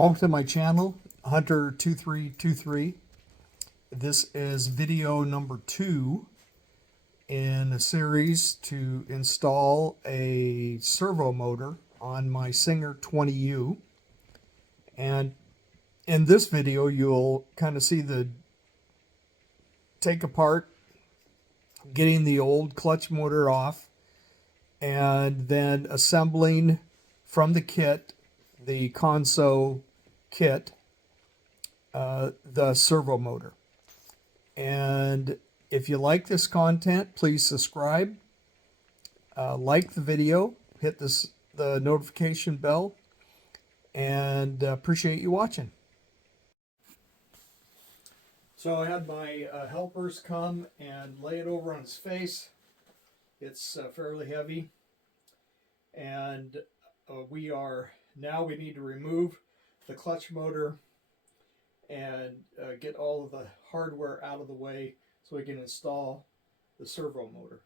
Welcome to my channel, Hunter2323. This is video number 2 in a series to install a servo motor on my Singer 20U. And in this video, you'll kind of see the take apart, getting the old clutch motor off, and then assembling from the kit, the console kit, the servo motor. And if you like this content, please subscribe, like the video, hit the notification bell, and appreciate you watching. So I had my helpers come and lay it over on his face. It's fairly heavy, and we need to remove the clutch motor and get all of the hardware out of the way so we can install the servo motor.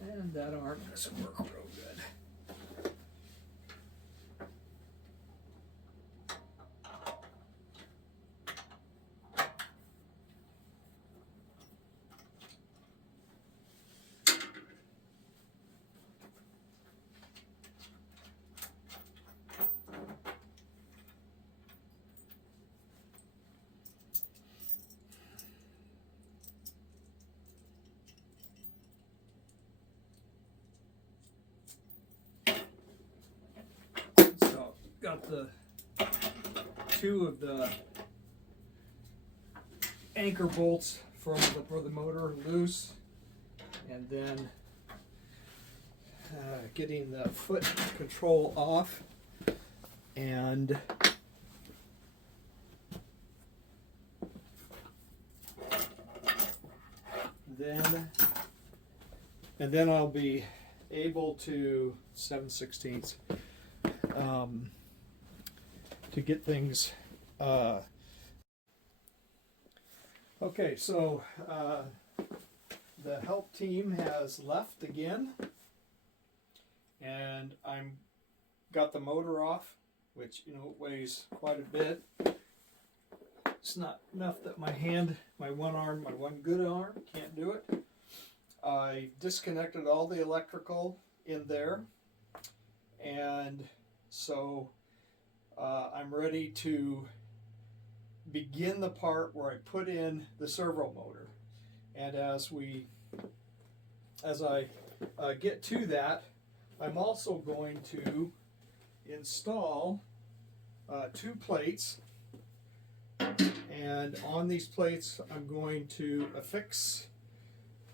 And that arm doesn't work real good. So, got the two of the anchor bolts for the motor loose, and then getting the foot control off, and then I'll be able to 7/16 to get things. Okay, so the help team has left again, and I'm got the motor off, which weighs quite a bit. It's not enough that my one good arm can't do it. I disconnected all the electrical in there, and so I'm ready to begin the part where I put in the servo motor. And as I get to that, I'm also going to install 2 plates, and on these plates I'm going to affix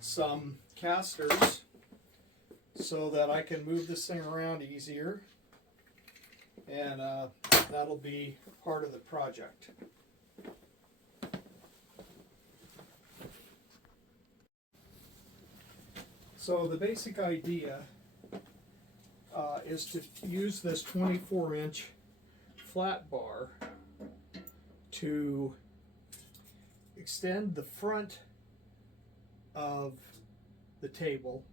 some casters so that I can move this thing around easier, and that'll be part of the project. So the basic idea is to use this 24-inch flat bar to extend the front of the table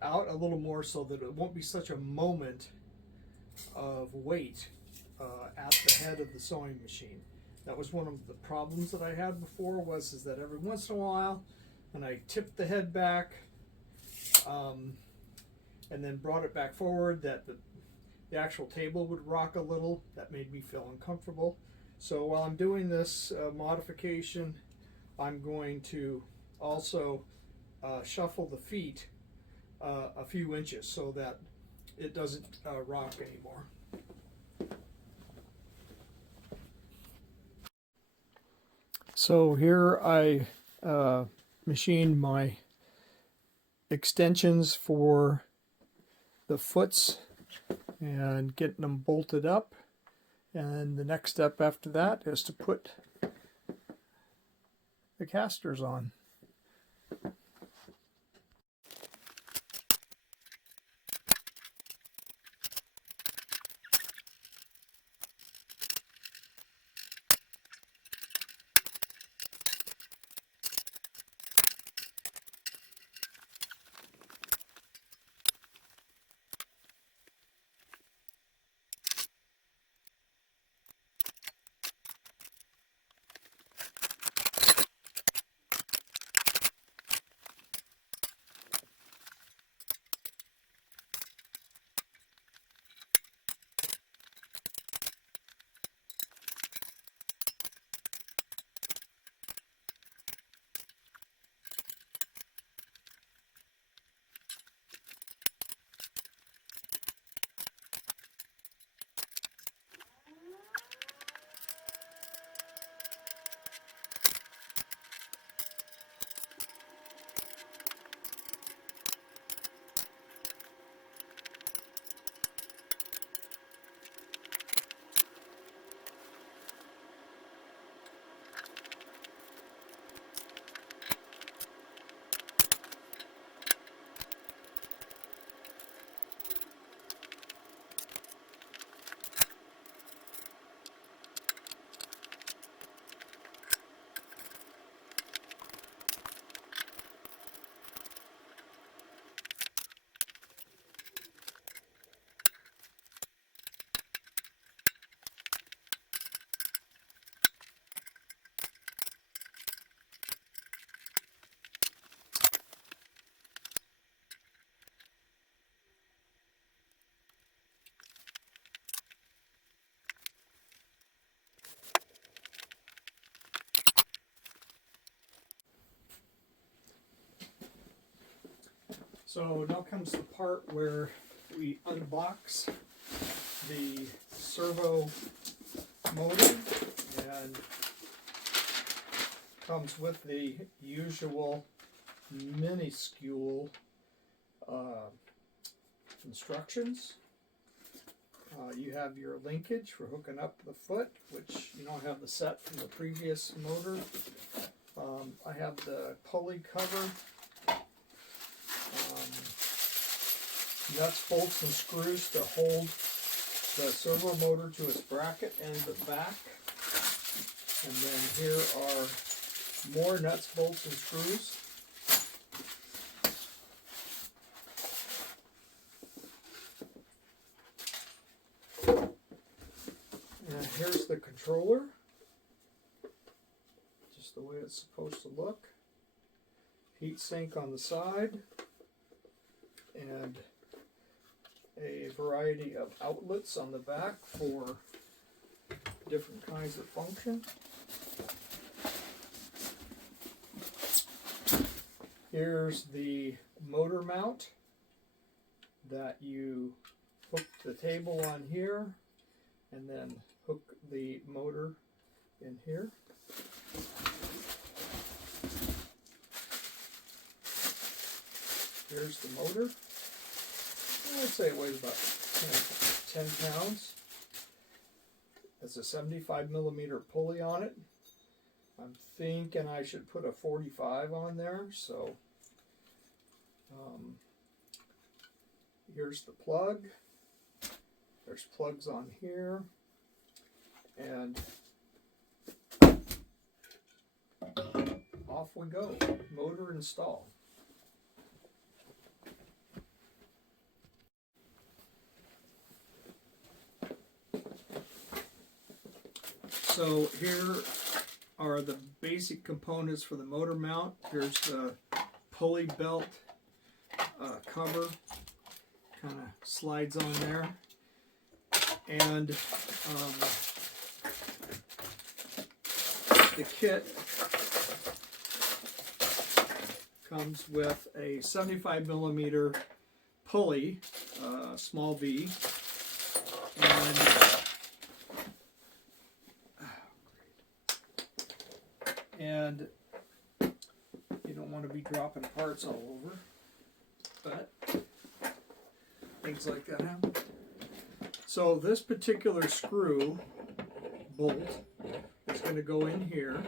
out a little more so that it won't be such a moment of weight at the head of the sewing machine. That was one of the problems that I had before, is that every once in a while when I tipped the head back and then brought it back forward, that the actual table would rock a little. That made me feel uncomfortable. So while I'm doing this modification, I'm going to also shuffle the feet a few inches so that it doesn't rock anymore. So here I machined my extensions for the foots and getting them bolted up, and the next step after that is to put the casters on. So now comes the part where we unbox the servo motor, and comes with the usual minuscule instructions. You have your linkage for hooking up the foot, which you don't have the set from the previous motor. I have the pulley cover, nuts, bolts, and screws to hold the servo motor to its bracket and the back. And then here are more nuts, bolts, and screws. And here's the controller, just the way it's supposed to look. Heat sink on the side, and a variety of outlets on the back for different kinds of function. Here's the motor mount that you hook the table on here and then hook the motor in here. Here's the motor. I'd say it weighs about 10 pounds. It's a 75mm pulley on it. I'm thinking I should put a 45 on there. So here's the plug. There's plugs on here. And off we go. Motor install. So here are the basic components for the motor mount. Here's the pulley belt cover, kind of slides on there, and the kit comes with a 75mm pulley, small V, and you don't want to be dropping parts all over, but things like that happen. So this particular screw bolt is going to go in here,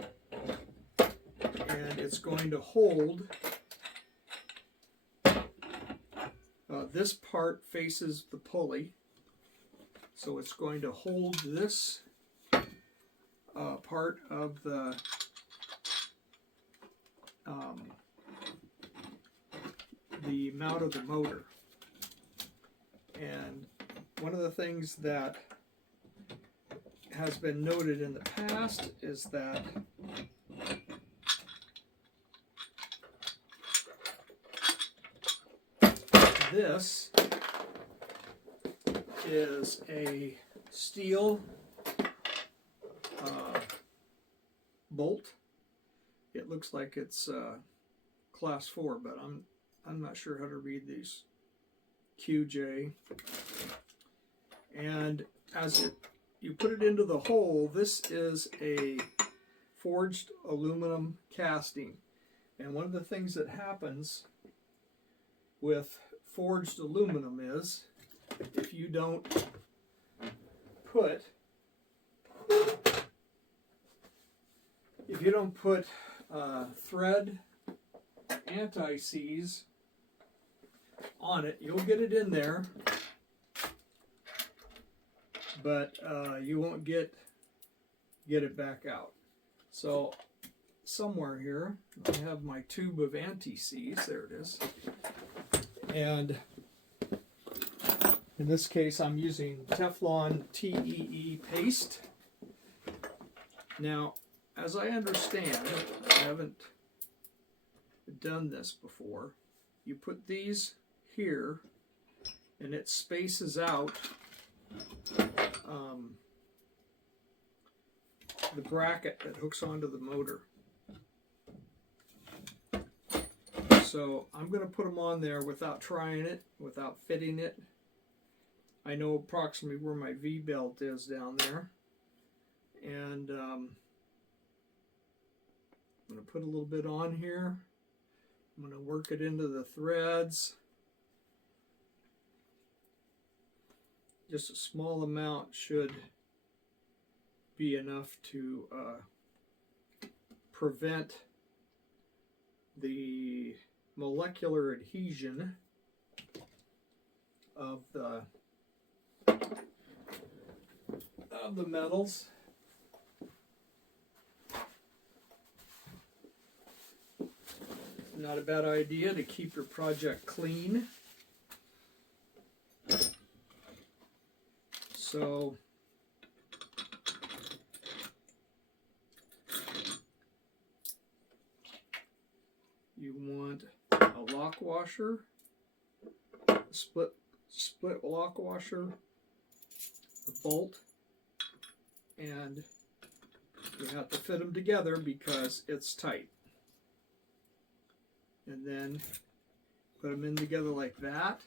and it's going to hold. This part faces the pulley, so it's going to hold this part of the mount of the motor. And one of the things that has been noted in the past is that this is a steel bolt. It looks like it's class 4, but I'm not sure how to read these. QJ. And as you put it into the hole, this is a forged aluminum casting. And one of the things that happens with forged aluminum is if you don't put thread anti-seize on it, you'll get it in there, but you won't get it back out. So somewhere here I have my tube of anti-seize. There it is. And in this case I'm using Teflon TEE paste. Now, as I understand, I haven't done this before, you put these here and it spaces out the bracket that hooks onto the motor. So I'm going to put them on there without trying it, without fitting it. I know approximately where my V-belt is down there, and I'm going to put a little bit on here. I'm going to work it into the threads. Just a small amount should be enough to prevent the molecular adhesion of the metals. Not a bad idea to keep your project clean. So you want a lock washer, a split lock washer, the bolt, and you have to fit them together because it's tight. And then put them in together like that,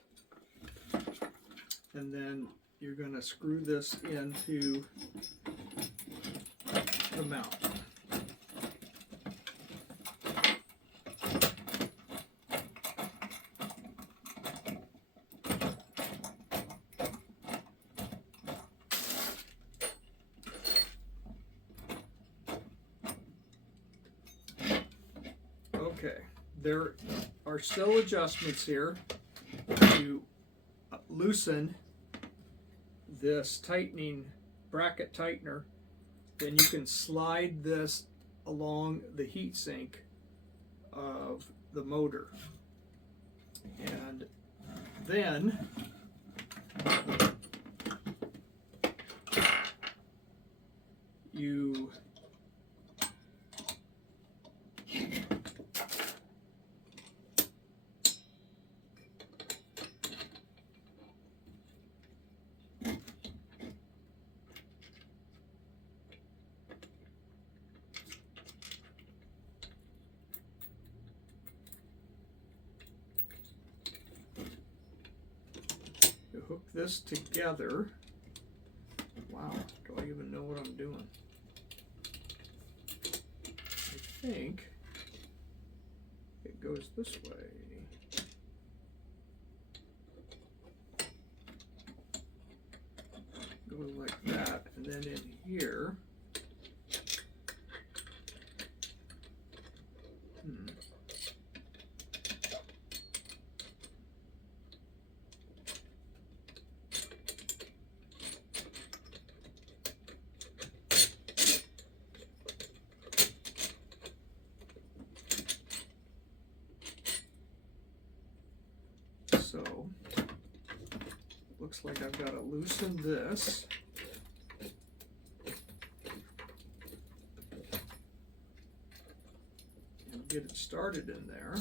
and then you're going to screw this into the mount. Okay, there are still adjustments here to loosen this tightening bracket tightener. Then you can slide this along the heat sink of the motor, and then you hook this together. Wow, do I even know what I'm doing? I think it goes this way. Go like that, and then in here. So, looks like I've got to loosen this. And get it started in there.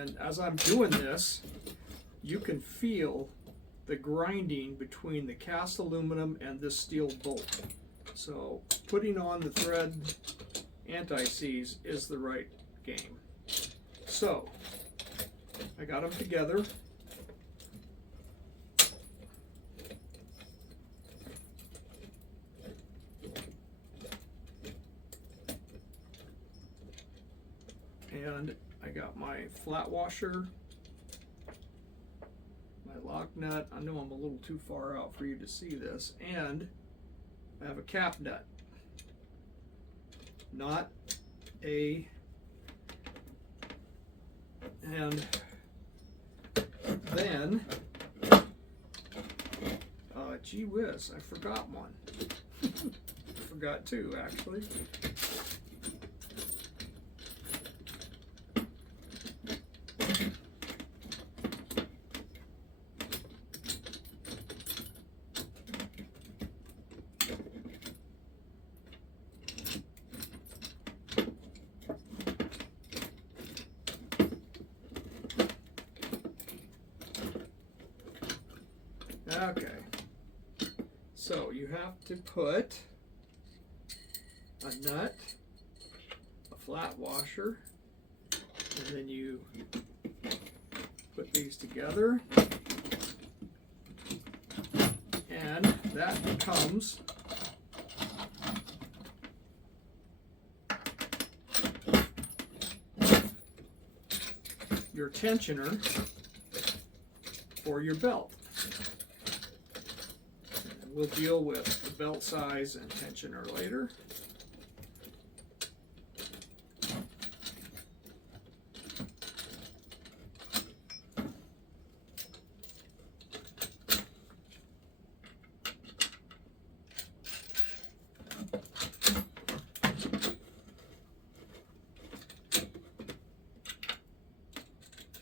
And as I'm doing this, you can feel the grinding between the cast aluminum and this steel bolt. So putting on the thread anti-seize is the right game. So I got them together. And I got my flat washer, my lock nut. I know I'm a little too far out for you to see this, and I have a cap nut, not a, and then, gee whiz, I forgot one. Forgot two, actually. Okay, so you have to put a nut, a flat washer, and then you put these together, and that becomes your tensioner for your belt. We'll deal with the belt size and tensioner later.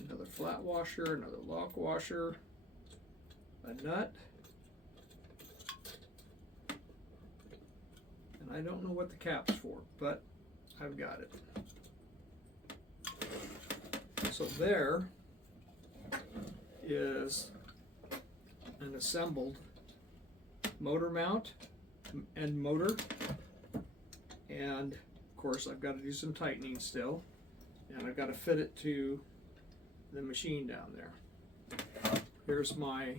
Another flat washer, another lock washer, a nut. I don't know what the cap's for, but I've got it. So there is an assembled motor mount and motor, and of course I've got to do some tightening still, and I've got to fit it to the machine down there. Here's my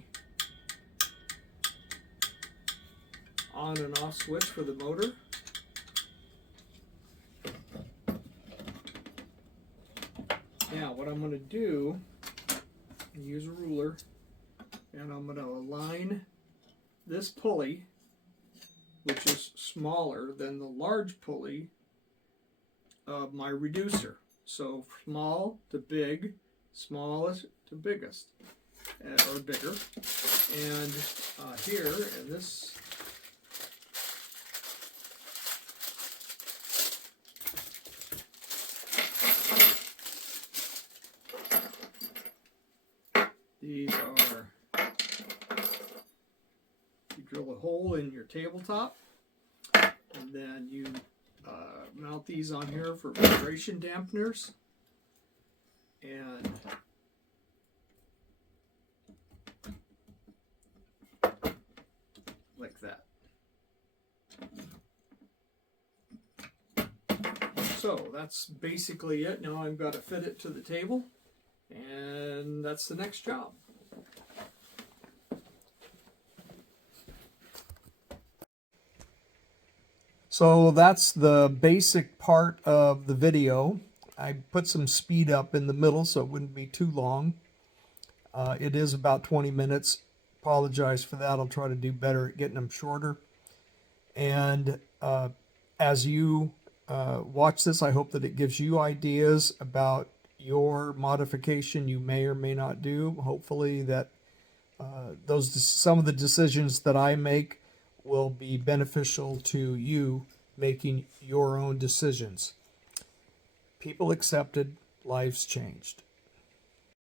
on and off switch for the motor. I'm going to do, use a ruler, and I'm going to align this pulley, which is smaller than the large pulley of my reducer. So small to big, smallest to biggest, or bigger. And here, and this, these are, you drill a hole in your tabletop, and then you mount these on here for vibration dampeners, and like that. So that's basically it. Now I've got to fit it to the table, and that's the next job. So that's the basic part of the video. I put some speed up in the middle so it wouldn't be too long. It is about 20 minutes. Apologize for that. I'll try to do better at getting them shorter. And as you watch this, I hope that it gives you ideas about your modification you may or may not do. Hopefully that some of the decisions that I make will be beneficial to you making your own decisions. People accepted, lives changed.